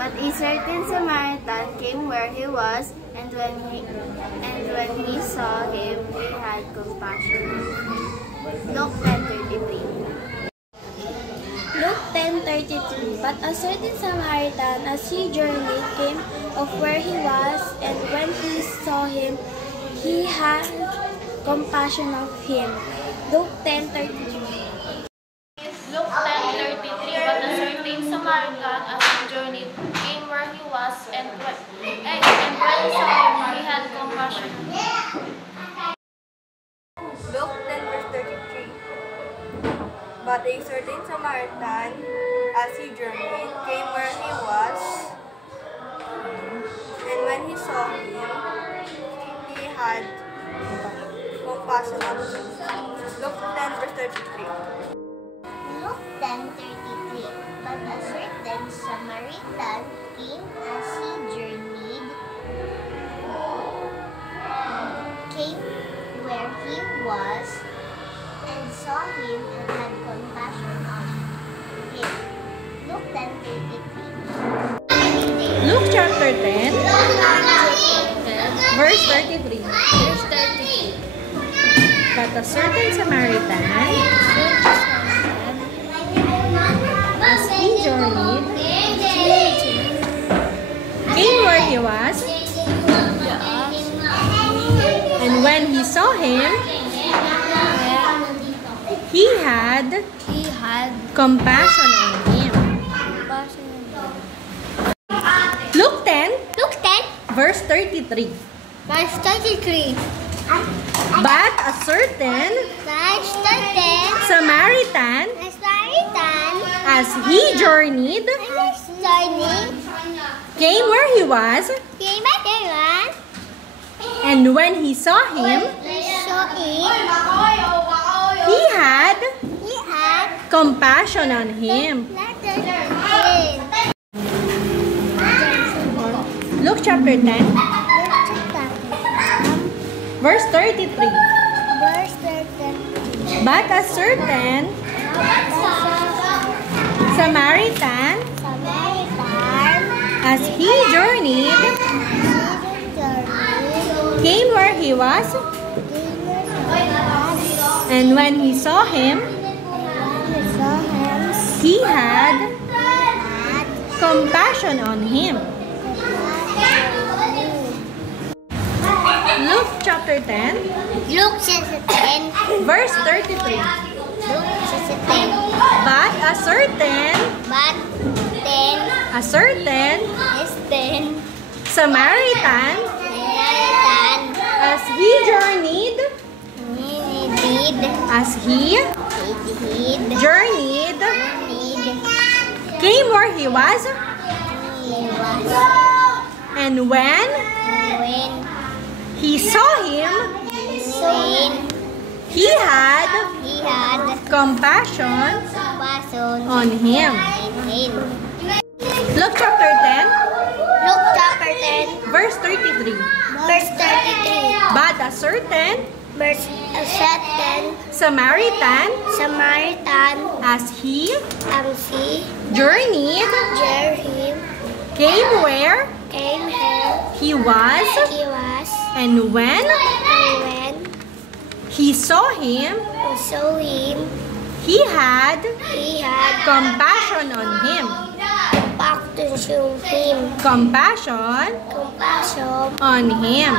But a certain Samaritan came where he was, and when he saw him, he had compassion on him. Luke 10:33. Luke 10:33. But a certain Samaritan, as he journeyed, came of where he was, and when he saw him, he had compassion of him. Luke 10:33. Luke 10:33. But a certain Samaritan, as he journeyed, came where he was, and when he saw him, he had compassion on him. Luke 10:33. But a certain Samaritan, as he journeyed, came where he was, and when he saw him, he had compassion on him. Luke 10:33. Luke 10:33. But a certain Samaritan came as he journeyed, came where he was, and saw him and had compassion on him. Luke 10:33. Luke chapter 10, verse 33. But a certain Samaritan, as he journeyed, came where he was, and when he saw him, he had compassion on him. Luke 10, verse 33. Verse 33. But a certain Samaritan, as he journeyed, came where he was, and when he saw him, he had compassion on him. Luke chapter 10, verse 33. But a certain Samaritan, as he journeyed, came where he was, and when he saw him, he had compassion on him. Luke chapter 10, verse 33. But a certain Samaritan, as he journeyed, came where he was, and when he saw him, he had compassion on him. Luke chapter 10, verse 33. But a certain Samaritan, as he journeyed, came where he was, and when he saw him, he had compassion on him. Compassion on him.